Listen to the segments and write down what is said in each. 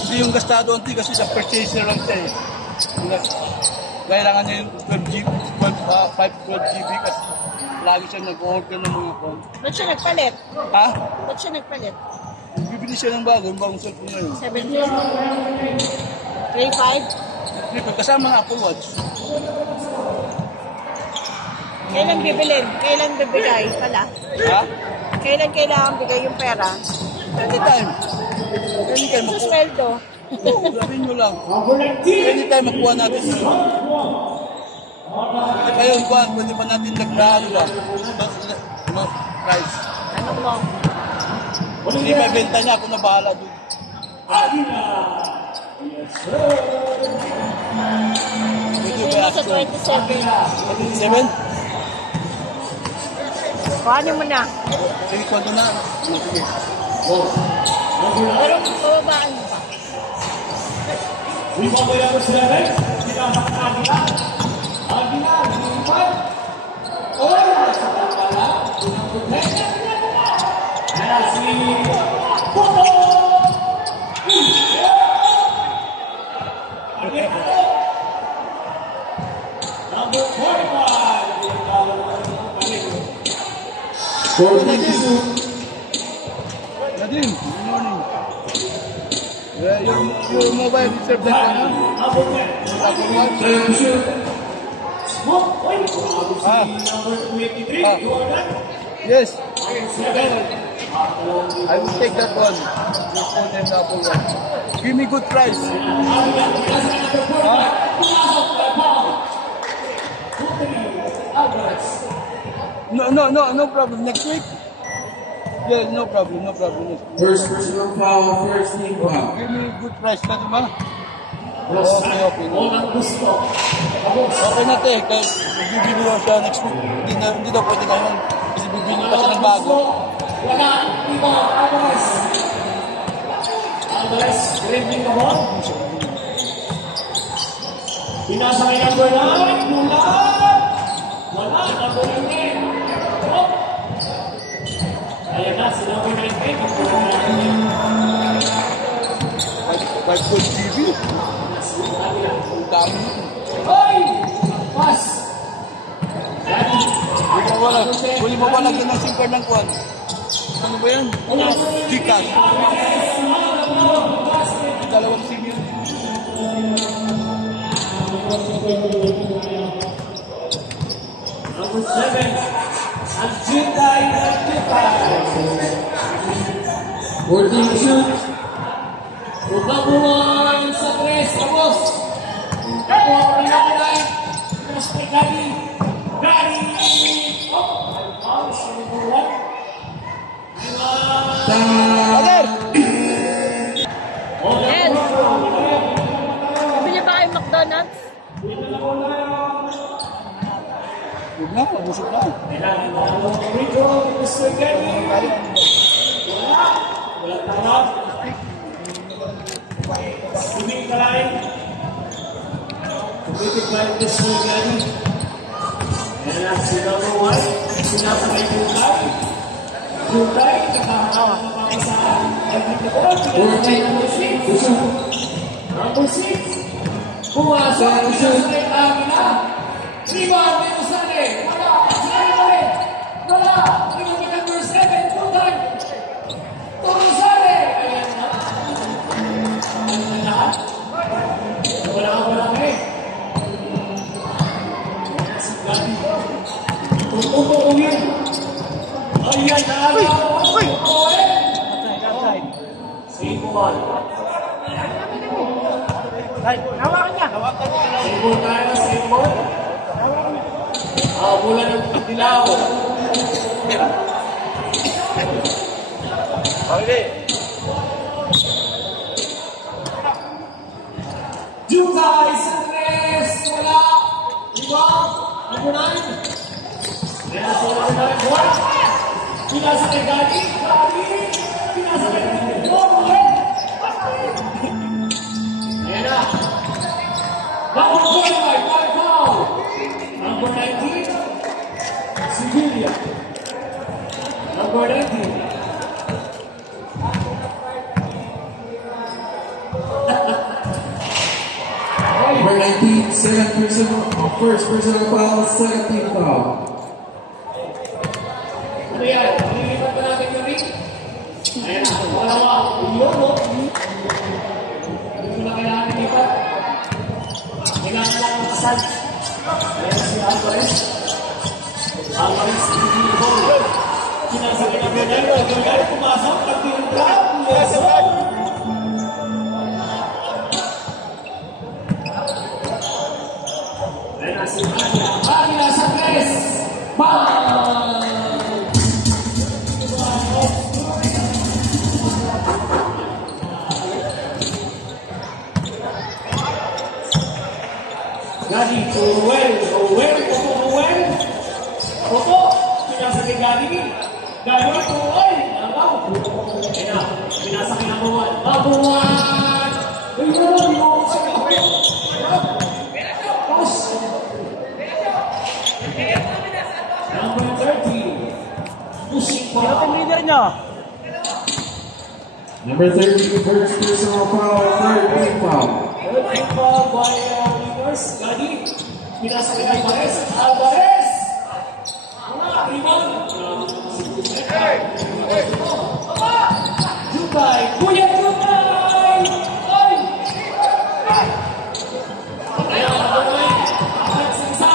Hindi yung gastado onti kasi sa purchaser lang siya eh. Kailangan niya yung 12 GB, 12 GB kasi lagi siya nag-order ng mga phone. Ba't siya nagpalit? Ha? Ba't siya nagpalit? Bibili siya ng bagong cellphone ngayon. 7 3.5? Kasama ng Apple Watch. Kailan bibilin? Kailan bibigay pala? Ha? Kailan kailangan bigay yung pera? Anytime. Anytime Sa sweldo. Sabihin nyo lang. Anytime makuha natin yun. Pwede pa yun, pwede pa natin nagdaan ba? Price. Ano mo? Hindi may benta niya, ako na bahala doon. Hindi sa 27. 27? Kuhanin mo na. Sige, kwento na. Sige. Pero bababaan mo pa. Nadine, good morning. Your mobile serve that one? Yes. I will take that one. Just for them Apple Watch. Give me good price. No problem. Next week? Yeah, no problem. First personal foul, first team foul. Give me good price, tadi mah. Okay. Okay na te, kahit bibili ko siya next week. Hindi daw pwede ngayon. Kasi bibili pa siya ng bago. Wala, iba, Alvarez, driving the ball. Pinasakay ng Bernard, wala, number 9. Ayan na, sila ko na yung 5 GB. Ang dami. Hoy! Pass! Huli mo ba lagi ng SIM card ng kwan? Ano ba yan? Gcash. Dalawang SIM yun. Number 7, ang Jutay na Jutay. 14 shoot. Upabuhan sa 3, tapos. Ako ang pinapalay. Tapos kay Gary. Sinibulan. Father! Yes. Bibili ba kayo McDonald's? Huwag na, busog na. Kailangan mo ang Rico, Mr. Gary. Wala tanong. Suming kalay. Kumitig ba yung Mr. Gary? Yan ang sinaw mo ay sinasakay Jutay. Jutay, nakahanawa ng mga kasaan. Number 6. Pumasok, sinasakay Agila. Rebound, dito sa akin. Wala, sinasakay pa rin. Wala, rebound number 7, Jutay. Torosale! Ayan na. Ayan na lahat. Wala kayo. Upo yun. Ayan na. Uy! Save ball. Hawakan niya. Save ball tayo, save ball. Bola ng dilaw. Okay. Jutay sa 3. Wala. Rebound. Number 9. Pinasa kay Gary. Pinasa kay ayan na. Bawang boy by foul. Number 19. Sibilia. Number 19. 19, first personal foul, second team foul. Ano yan? Nalilipat ba natin yung ring? Ayan na, wala. Yun, no? Hindi ko na kailangan lipat. Kailangan lang ang kasal. Ayan si Alvarez. Alvarez, hindi mo. Sinasakit ang ganyan. Ganyan, pumasok. Nagtirindrap. Yes, sir. Ayan na si Agila. Agila sa tres. Bang! Gadi, Orwell, Opo, pinasa kay Gadi. Gadi, Orwell, agaw. Ayan na, pinasa kay Nabuwan. Nabuwan! Ayun, yung sa kapit. Pass. Number 30. Pushing pa. Ano ang leader niya? Number 30, first personal foul, third team foul. Third team foul by leaders. Gadi, pinasa kay Alvarez. Alvarez! Jutay! Kuya Jutay! Ay! Ayan, Jutay! Apat sa isa!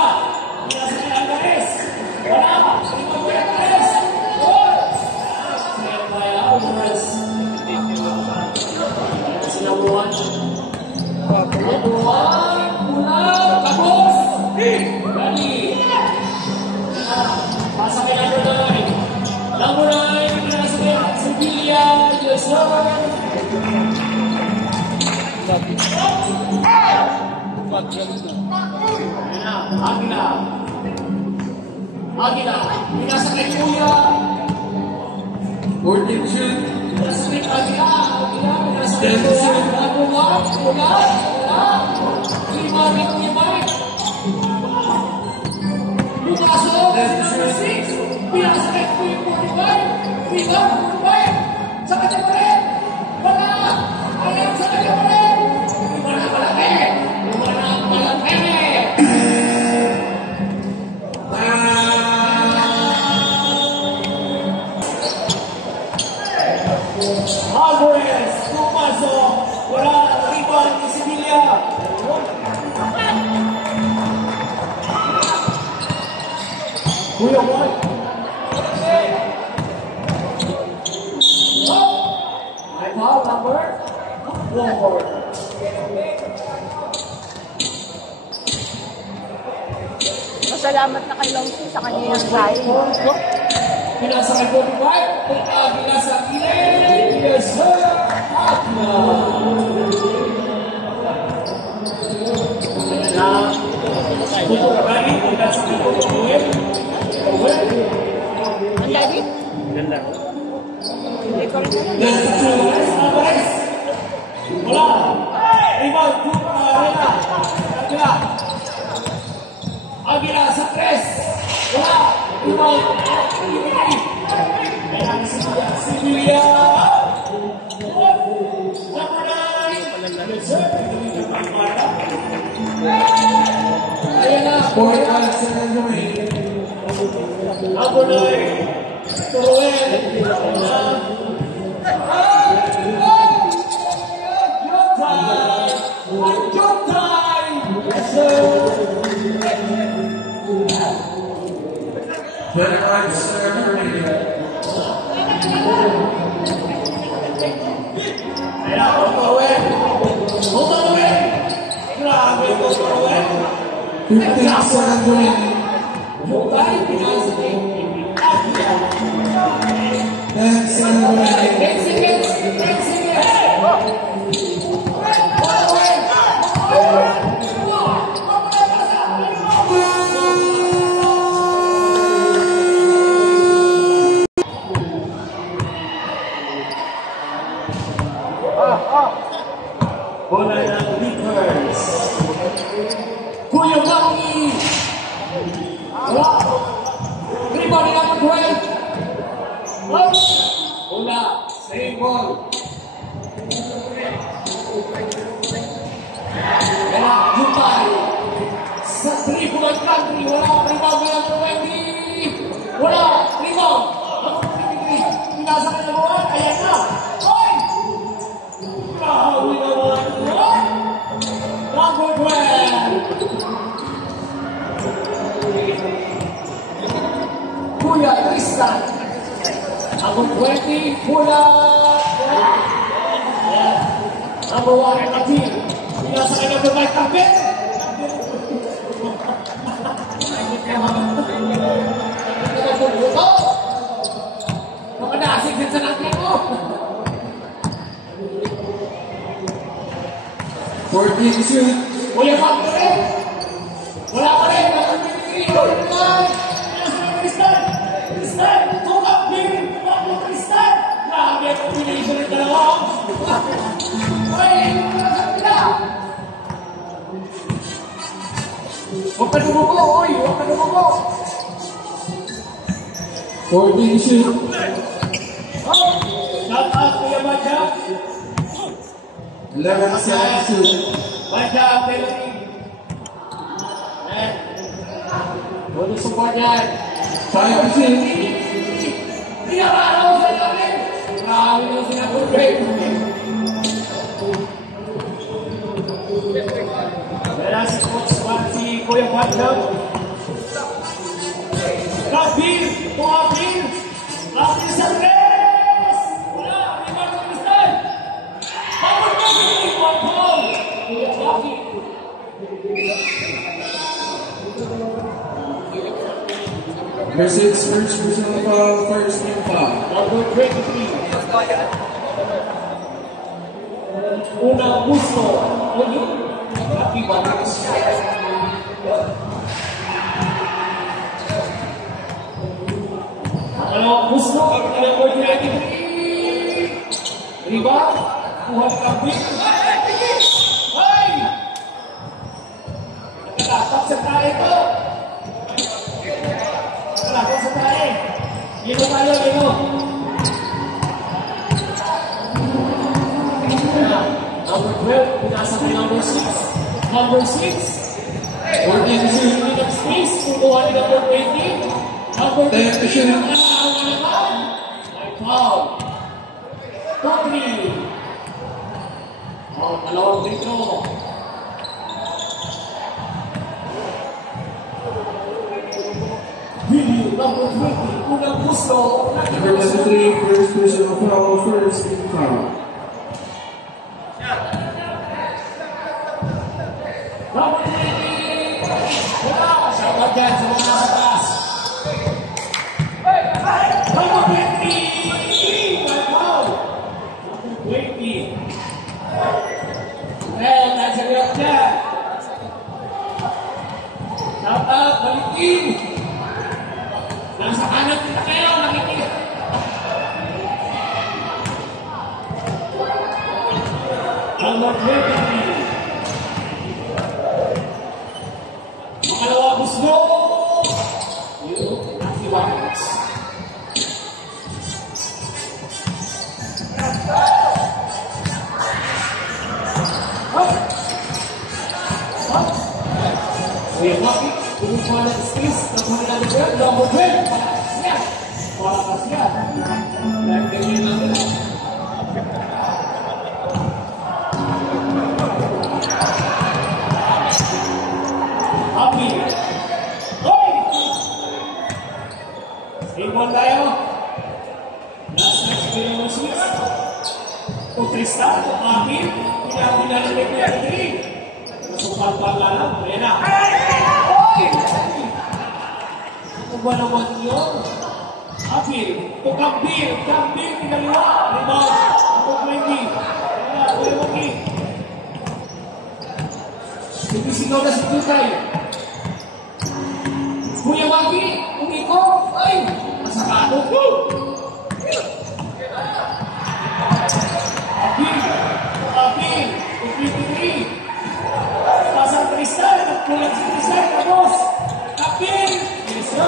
Pinasa kay Alvarez! Wala! Pinasa kay Alvarez! Goal! Ayan by Alvarez. Sila buwan. Buwan! Buwan! Tapos! Gani! Pasa kay number 9. Number 9, pinasa kay Sevilla. Yes, sir. Agila. Agila. Pinasa kay Kuya. 14 shoot. Pinasa kay Agila. Agila. Pinasa kay Kuya. Number 1. Kuya. Lima. Pumasok. Number 6. Pinasa kay Kuya 45. Kuya 45. Sa kanya pa rin. Wala. Ayan sa kanya pa rin. Wala malaki. Wala malaki. Alvarez. Pumasok. Wala. Rebound ni Sevilla. Kuya White. My foul number 4. Masalamat na kay Longsi sa kanya yung try. Pinasa kay 45. Pinasa kilay. Yes, sir. Akna. Buto ka ba rin? Pinasa kay 45. Ang Gadi? Ganda. Hindi ko rin naman. Alvarez. Wala. Rebound. Arena. Agila. Agila sa tres. Wala. Rebound. Ayan si Sevilla. Number 9. Yes, sir. Ayan na. Point on second domain. Number 9. Torel. Job time. Yes, sir. 25 second domain. Ayan, Torel. Torel. Grabe ko, Torel. 15 second domain. Mobile pinasa ni Agila. 10 second domain. 10 seconds. 10 seconds. Bola ng Lakers. Kuya Maki. Wow. Rebound number 12. Bola. Same ball. Kaya Jutay. wala. Rebound mo number 20. Wala. Rebound. Number 23. Pinasa ka naman. Ayan na. Hoy! Grabe naman. Number 12. Kuya Tristan. Number 20. Kuya. Number 1 na team. Pinasa ka number 5. Kapit. Baka naasig din sa natin mo. 14 to shoot. Wala pa rin. Wala pa rin. Wala pa rin. Tristan. Tristan. Tukap din. Tukap Tristan. Grabe ang combination ng dalawa. Ay, huwag ka lumuko, oy! Huwag ka lumuko! 14 to shoot. Oh! Shout out, Kuya Badja! 11 to shoot. Badja, penalty! Huwag support yan! 5 to shoot. Pinaparaw sa namin! Grabe na sinapurbrake! Wala si Coach Juan, si Kuya Badja. Kapil! Tuapil! Kapil sa tres! Wala! Rebound ng Tristan! Power na si Kuya Paul! Kuya Jockey! Number 6, first personal foul, first team foul. Number 23. Unang gusto. Uno. Happy Batas. Pangalawang gusto. Number 23. Rebound. Kuha ni Kapil. Ay! Nakalapak sa tayo ito. Nakalapak sa tayo. Lino tayo, lino. Number 12, pinasa kay number 6. Number 6. 14 to shoot. Pinag space, kukuha ni number 20. Number 10 to shoot. May foul. 2-3. Dalawang dito. Video number 20. Unang gusto. Number 23, first personal foul, first team foul. Number 20. Wala. Shoutout dyan sa mga nasa taas. Number 20. My foul. Number 20. Dahil sa liyak dyan. Shoutout. Balikin. Nasa kanan kita kayo. Nakikita. Number 20. Makalawa gusto. Yun, Happy Batas. Kuya Maki, kumukuha ng space. Nakuha na ng girl. Number 12. Malakas yan. Malakas yan. Dahil ganyan lang nila. Happy. Hoy! Stable tayo. Last night, siguro yung Swiss. Kung Tristan, kung Happy, pinag-pinag-pinag pinag-pinag. Masupal-pal lang. Ayan na. Hoy! Ano ba naman yun? Happy. Kung Kambir, Kambir, pinaliwa. Rebound. Ako 20. Ayan, Kuya Maki. Sumisigaw na si Tutay. Kuya Maki, umikot. Ay! Masakado. Happy. Happy. 23. Pasang Tristan. Kulang si Tristan. Tapos. Happy. Yes, sir.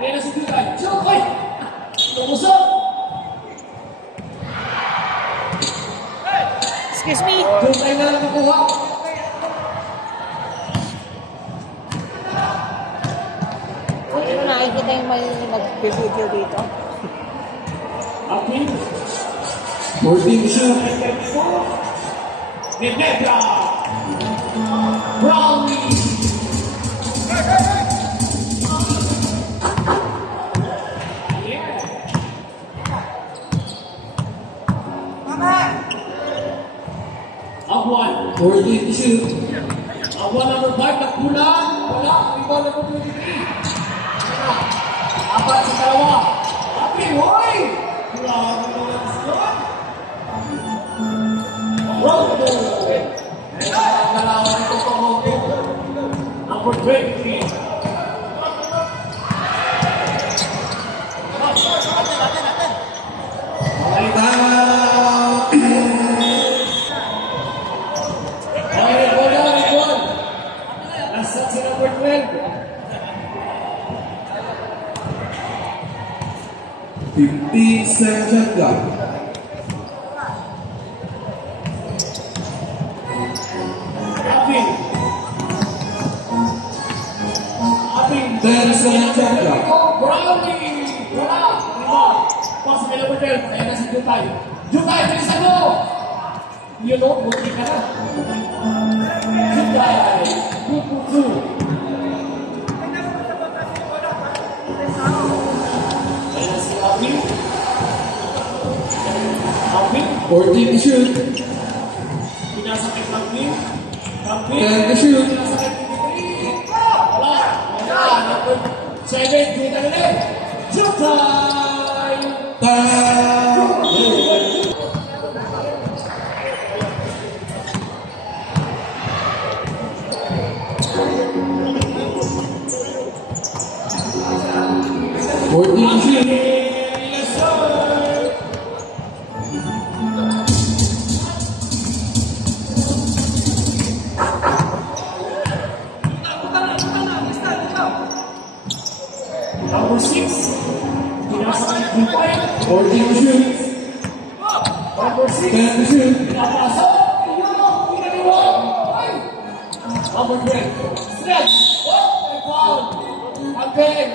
Ayan na si Tutay. Tutay. Tumusok. Excuse me. Tutay na lang nakuha. may nag-video dito. Happy. 14 shoot. Rebecca Brownie. Abuan. 14 shoot. Abuan number 5 nagbulan. Wala. Rebound number 23. Apat sa dalawa. Happy, hoy! Grabe naman sila. Rondo. Nalawan ito sa Rondo. Number 23. Nasa si number 12. 57 shot clock. Happy. Happy. 10 shot clock. Brownie! Wala! Pas sa number 12. Ayan na si Jutay. Jutay, bilisan mo! Yun o, buti ka na. Jutay. Kukuku. Ayan si Happy. Happy. 14 shoot. Pinasakit Happy. Happy. 10 shoot. Pinasakit Wala. Wala. Number 7. Jutay ulit. Jutay! Time. 14 shoot. Yes, sir! Number 6. Pinasakit Jutay. 14 shoot. Number 6. 10 shoot. Pinapasok. Number 12. Stretch. Oh, my God. Again.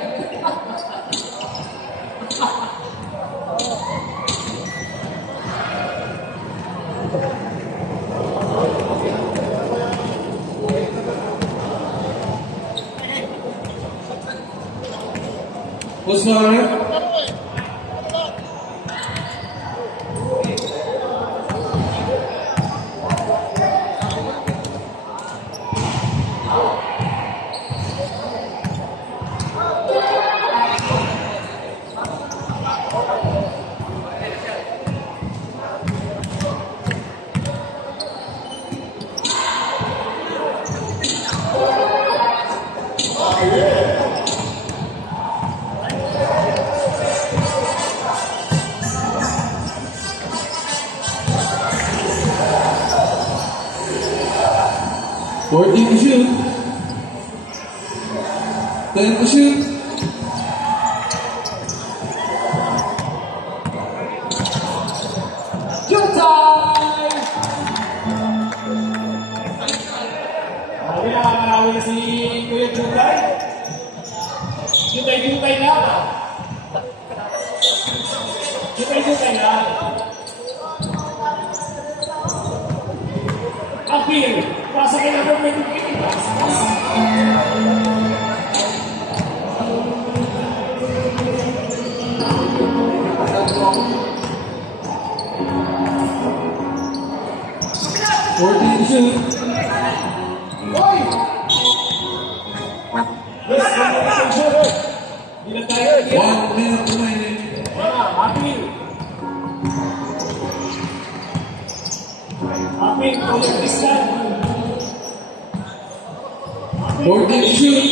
What's fire? Fourteen to shoot. 10 to shoot. Jutay! Marami na si Kuya Jutay. Jutay na. Jutay na. Appeal. Pasa kay number 23. Fourteen to shoot. Hoy! Yes, shoot. Hindi na tayo. 1 minute remaining. Appeal. Appeal. Kuya Tristan. 14 to shoot.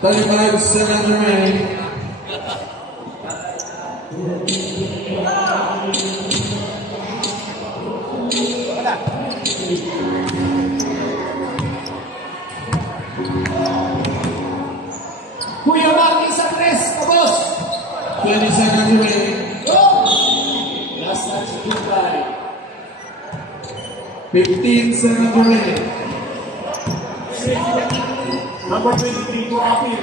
Thirty-five seconds remaining. Kuya Mark, isang tres. Tapos. 20 seconds remaining. Go! Last touch. 15 sa number 8. Number 23 to Apil.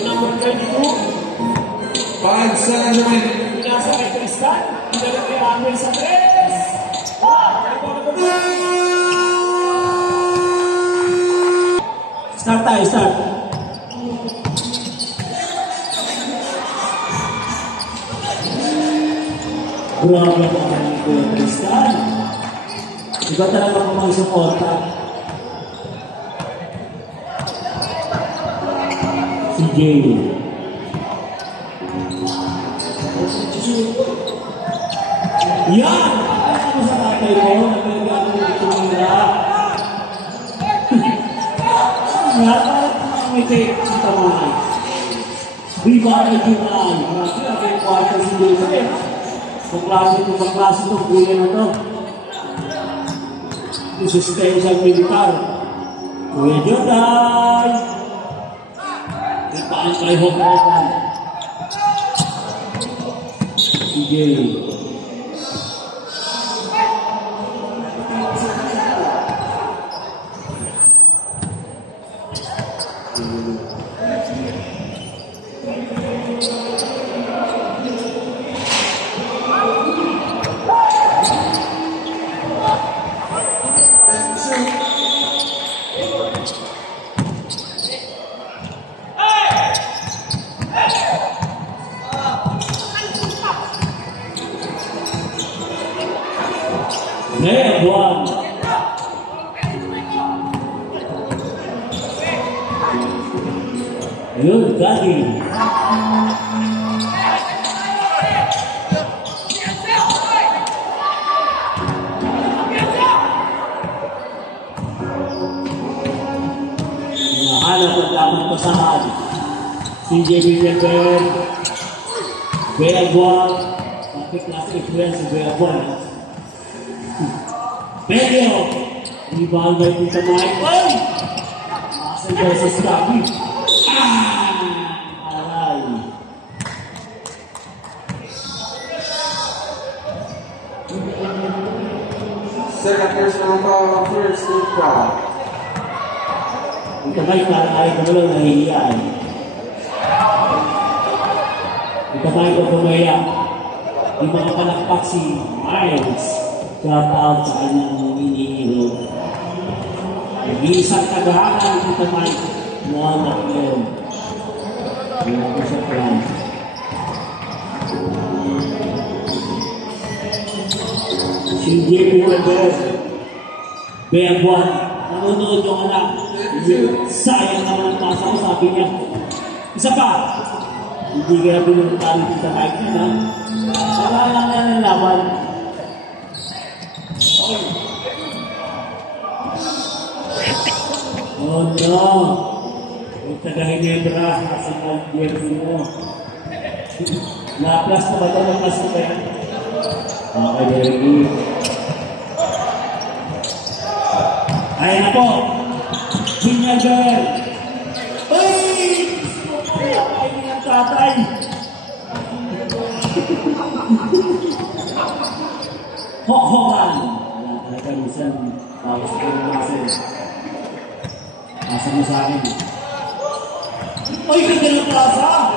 Number 22. 5 sa number 8. Pinasa kay Tristan. Pinala kay Amel sa 3. Start tayo, start. Grabe ang mga ni Tristan. Iba talaga kung mag-suporta. Si Jay. Yan! Ano sa tatay ko? Nagagano ng tumira. Nga, parang may take sa tamay. Viva Regional. Grabe, ang kwarto si Jay. Sa klase itong kuya na to. Resistensya militar. Kuya Jordan! Ipaan kayo Hokan. Sige. Buwan. Ayun, Gadi. Hinahanap ang tamang pasahan. Si Jamie Leber. Bea Buwan. Bakit nasa influence si Bea Buwan? Pedro! Rebound by Tita Mike. Ay! Nasa daw sa Scotty. Aray! Second personal foul, first team foul. Tita Mike, parang ayaw ko lang nahihiyaan. Tita Mike, kung pumaya, di makapalakpak si Miles. Shout out sa kanyang hinihiro. Nag-iisang tagahanan Tita Mike. Muhammad Leon. Hindi ko sa plan. Si Jamie Weber. Bea Buwan. Nanonood yung anak. Sayang naman ang pasa ko, sabi niya. Isa pa. Hindi kaya pinuntahan ni Tita Mike yun, ha? Saka lang na ng laban. Oh no! Huwag taga-Hinebra, nasa Alberto mo. Na-plus na ba ito ng mas na kaya? Okay, Derek. Ayan na po! Sinyal girl! Ay! Ay, ang tatay! Ho-ho-han! Wala talaga minsan. Tapos ko ng masin. Nasa mo sa akin. Uy, ganda ng plaza!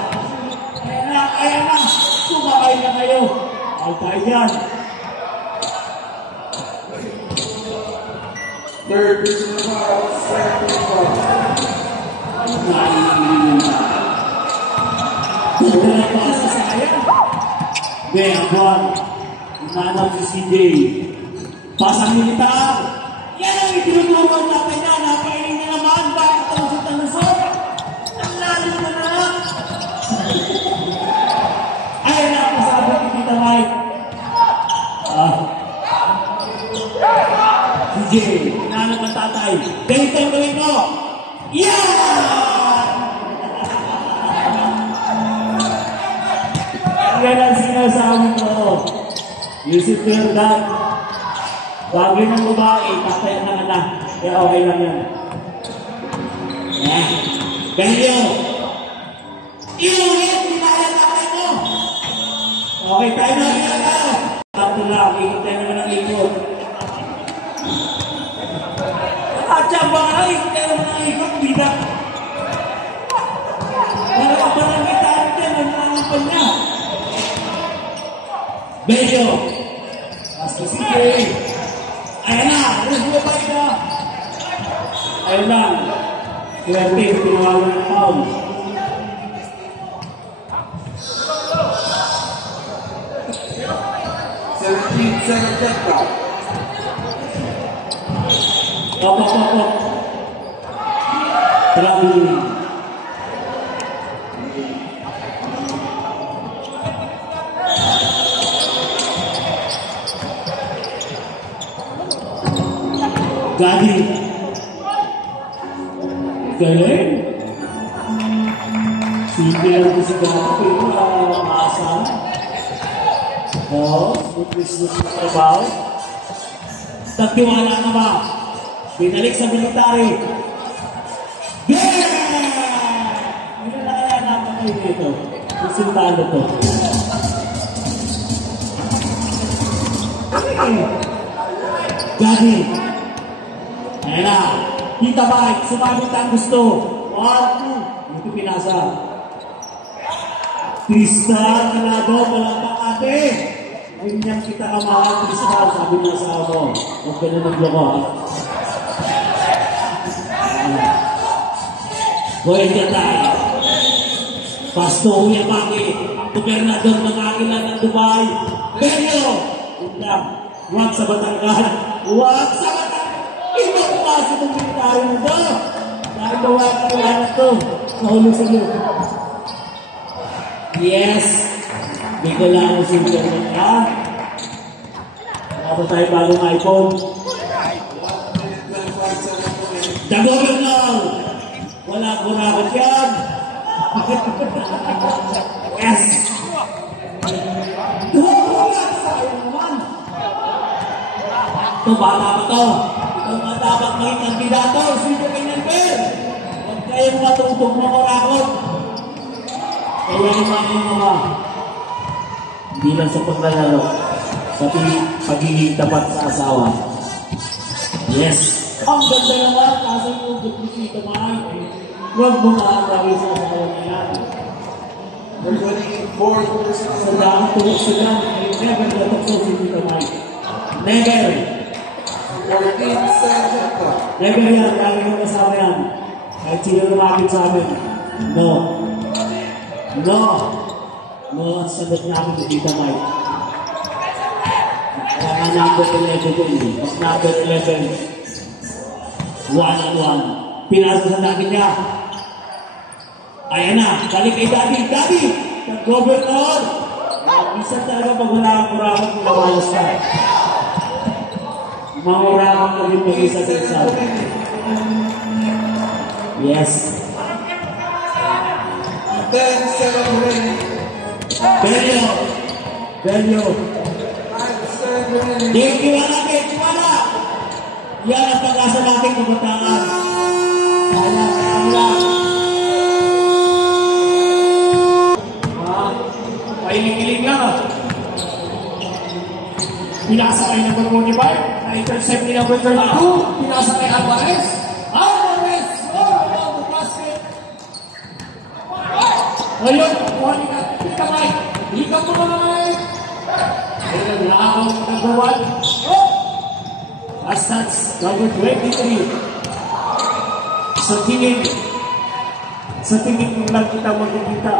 Ayan na! Sumakay na kayo! All tayo dyan! Third personal foul, second team foul. Ganda ng plaza sa ayan! Bea Buwan! Inanap si CJ. Pasang militar! Yan ang itinuturo natin na! Napailing na naman! Bakit talusot-talusot? Ang lalo na na! Ayan na ako sabi ni Tita Mike. CJ, inanap ang tatay. Ganito ang gawin mo! Yan! Yan ang sinasabi ko. Isip ko yung dad. Bagay ng babae, tatay ng anak. Kaya okay lang yan. Ganyo! Inulit! Pinaya tatay mo! Okay, tayo na rin ako. Tapos na, ikot tayo naman ang ikot. Bello. Basta si Jay. Ayan na. Alas mo ba siya? Ayan na. Swerte. Pinawalan ng foul. Op. Traveling. Gadi. Galing. Sige lang ko si Gadi. Pero maasahan. Business na trabaho. Tagtiwala na ba? Pinalik sa military. Yeah! Hindi na kaya napakay dito. Resultado to. Gadi. Ayan na. Kita Mike. Sumabit ang gusto. 1, 2. Ito pinasa. Tristan, Kanado, walang ate. Ganyan kita kamahal, Tristan. Sabi niya sa ako. Huwag ka na nagloko. Goy ka tayo. Pasto, Huya Maki. Gobernador ng Aguilan ng Dubai. Bello. Undang. Huwag sa Batangan. Huwag sa Batangan. Ito ang pasok ng military mo ba? Dahil gawa ka ng lahat ito. Nahulog sa iyo. Yes. Hindi ko lang ang simple na. Wala tayo bagong iPhone. Dagoran lang. Wala kurabat yan. Yes. Dagoran. Sayang naman. Ito, bata pa to. Ito nga dapat maging kandidato. Sino kayo ng Bel? Huwag kayong matutog na kurakot. Kaya yung mga hindi lang sa paglalaro, pati pagiging tapat sa asawa. Yes. Ang ganda naman, kasi yung duplicate naman. Huwag mo makakawin sa asawa na yan. We're winning 4-4. Sa daan tuwag sa daan, ay never latok sa si Tita Mike. Never. 14-7. Never yan, lagi mo kasama yan. Kahit sila lumapit sa amin. No. No, sagot namin si Tita Mike. Kaya nga number 11 ko yun. Pag number 11, 1-on-1. Pinasa sa dati niya. Ayan na, balik kay Daddy. Daddy! Nag-governor! Isa talaga pag wala ang kurakot kung nawalas ka. Mangurakot ka rin mag-isa sa isa. Yes. 10-7 winning. Bello. 5-7 winning. Di tiwala. Yan ang pag-asa natin kabataan. Pailing-iling lang. Pinasa kay number 45. Na-intercept ni number 32. Pinasa kay Alvarez. Alvarez! Oh, the basket. Ayun, kuha ni Tita Mike. Ikaw mo naman. Ayun, nakakaw number 1. Oh! That's number 23. Sa tingin lang kita magkikita.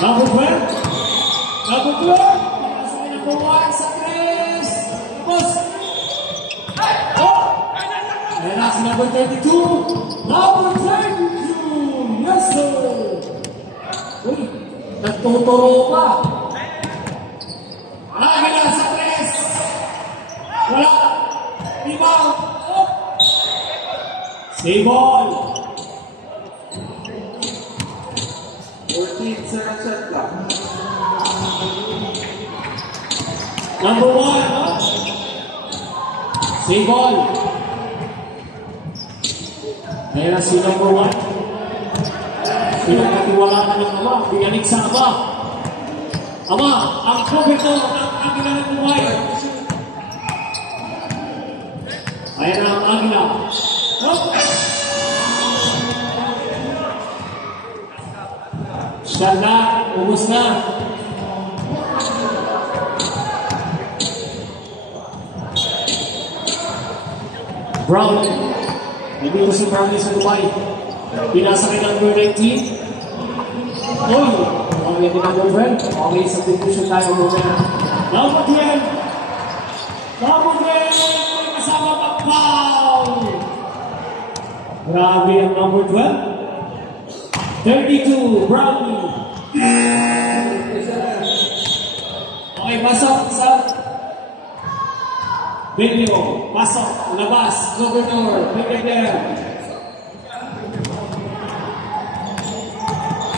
Number 12. Number 12. Pinasa kay number 1 sa Chris. Tapos. Oh! Ayun na si number 32. Number 32. Yes, sir. Uy, nagtuturo pa. Lagi lang sa press. Wala. Rebound. Oh. Save ball. 14-7 lang. Number 1. Oh. Save ball. Ayan na si number 1. Pinagkatiwalaan ng ama, binalig sa ama. Ama, ang kompleto ng Aguila ng Dubai. Ayan na ang Aguila. Siya na, ubos na. Brown. Nandito si Brown sa Dubai. Pinasa kay number 19. Oy! Okay din number 12. Okay, sa conclusion tayo muna. Number 12. Number 12. May kasama pa foul. Grabe ang number 12. 32. Brownie. Okay, pasok sa Benio. Pasok. Labas. Governor. Brigadier.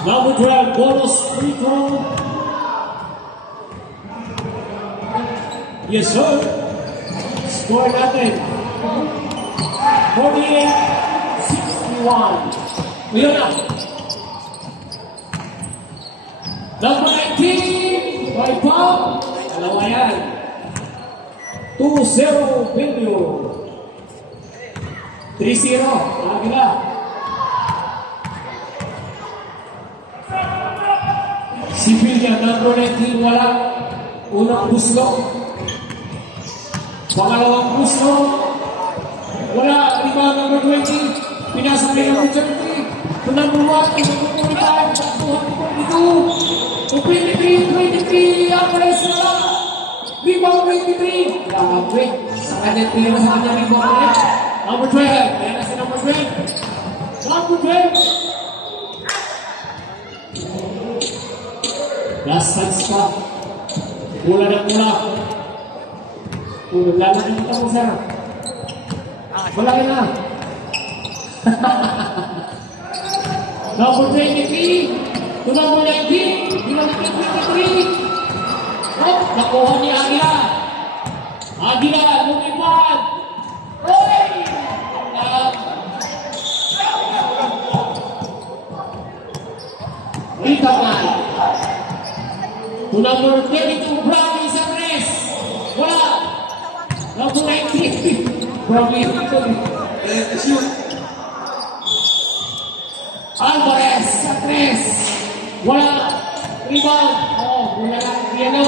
Number 12, bonus free throw. Yes, sir. Score natin. 48-61. Ngayon na. Number 19, by Bob. Dalawa yan. 2-0, Benio. 3-0, Agila. Si Pilya, number 19, walang unang buslo. Pangalawang buslo. Wala, lima, number 20. Pinasa kay number 30. To number 1, number 45, number 42. To 23, average na lang. Rebound 23. Grabe. Sa kanya, tira sa kanya rebound ulit. Number 12. Ayan na si number 12. Number 12. Last chance pa. Mula ng mula. Kung naglalaki kita mo, sir. Wala ka na. Number 23. To number 19. Number 23. Oh, nakuha ni Agila. Agila, lumipad. Oy! Rita man. To number 32, Brownie sa tres. Wala. Number 19. Brownie. Alvarez sa tres. Wala. Rebound. Oh, wala lang. Piano.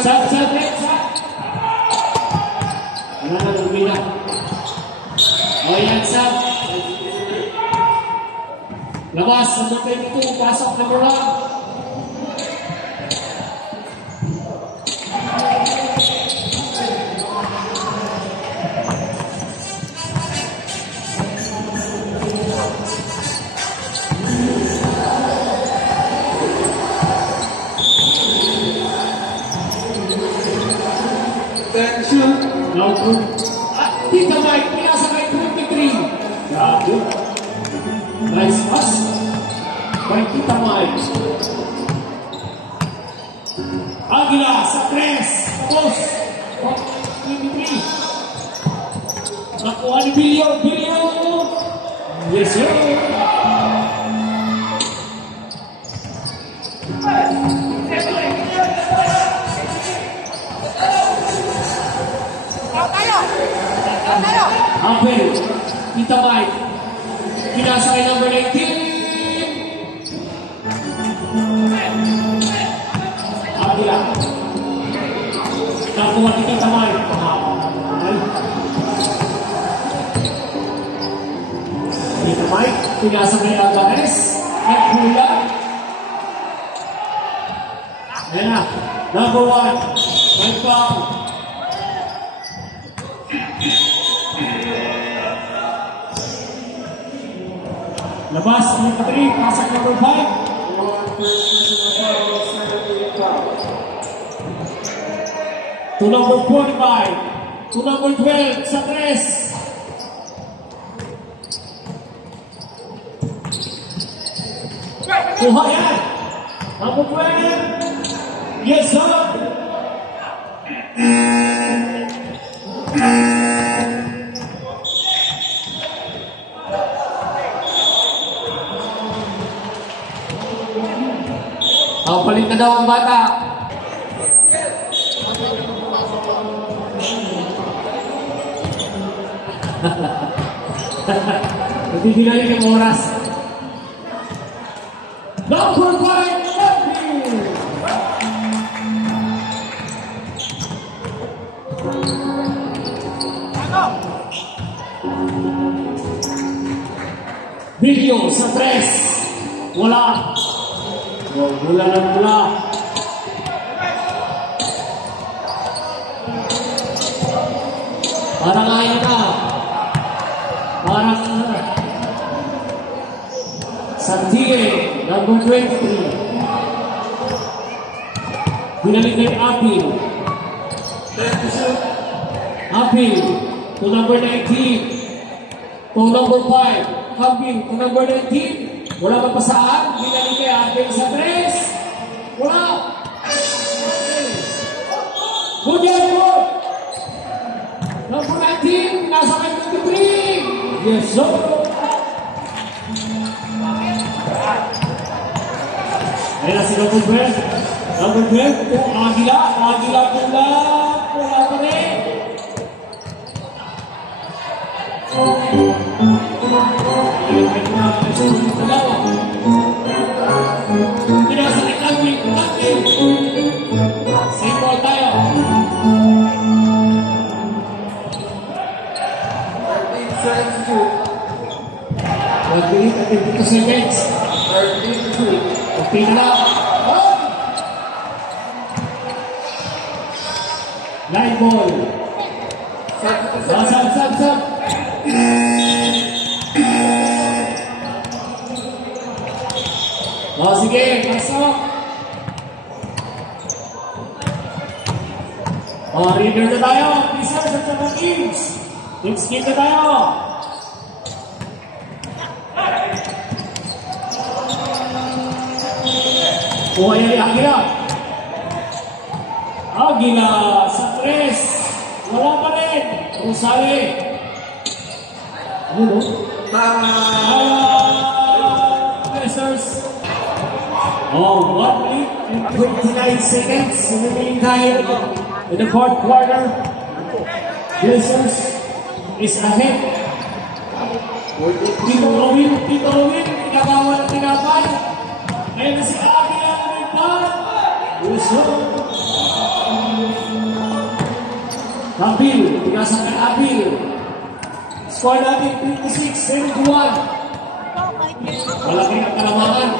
Sa tres. Wala na lumina. O yan sa. Labas, number 22, pasok number 1. No, Tita Mike, pinasa kay 23. Grabe. Nice pass. By Tita Mike. Agila sa tres. Tapos. 23. Nakuha ni Bilyo. Bilyo. Yes, sir. Apel. Tita Mike. Pinasa kay number 19. Agila. Nakuha ni Tita Mike. Tita Mike. Pinasa kay Alvarez. Naghula. Ayan na. Number 1. Mike Pao. Labas, number 3, pasok number 5. To number 45. To number 12, sa 3. Kuha yan. Number 12. Yes, sir. Palit na daw ang bata. Nagbibigayin yung oras. Number 5, Matthew! Video sa 3. Wala. Mula na mula. Parang ayaw na. Parang Santiago, number 23. Binalik kay Apil. Apil to number 19. To number 5. Apil to number 19. Wala mapasaan. Binalik kay Apil sa 3. Wala. Good yan, good. Number 19. Nasa kay 23. Yes, sir. Ayan na si number 12. Number 12 po, Agila. Agila pula. Wala pa rin. Pinasa ni Kagwin. Simple tayo. 13 seconds. 13 na. Line ball. Sab. Oh, sige, pasok. Oh, reader na tayo. Pisa sa mga teams. Teams game na tayo. Oh, ayan yung Agila. Agila sa 3. Wala pa rin. Rosale. Ano? Blessers. Oh, 1 minute and 29 seconds in the meantime. In the 4th quarter, Blessers is ahead. Tito Rowin, pinagawa ng tinapay. Ngayon na si Agila ng Midpan. Apil, pinasang kay Apil. Score natin 26-71. Malaki ang kalamangan.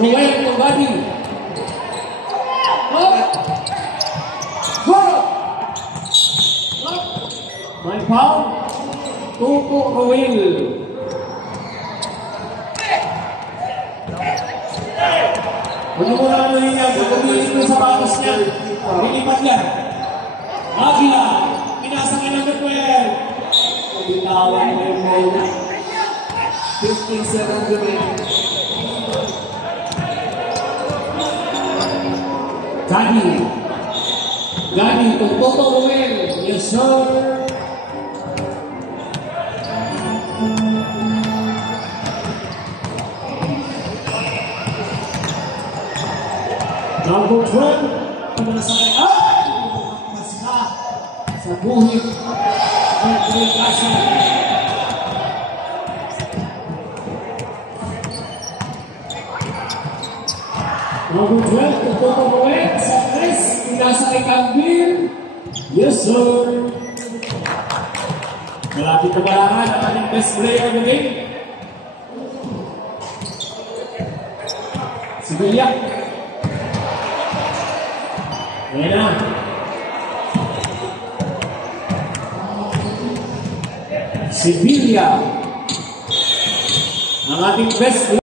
Ruel Togadi. May foul. Tuto Ruel. Huwag mo na ano niya. Pagkabilit mo sa patos niya. Pilipat yan. Agila. Pinasang kay number 12. Bitawan mo yung muna. 15 seconds remaining. Gadi, Toto Ruel. Yes, sir. Number 12. Ito na sa mas na sa buhit. Number 12, Toto Ruel sa 3. Pinasa kay Cambil. Yes, sir. Malapit na balangan ang ating best player of the game. Si Bilyak. Ayan na. Si Bilyak. Ang ating best player.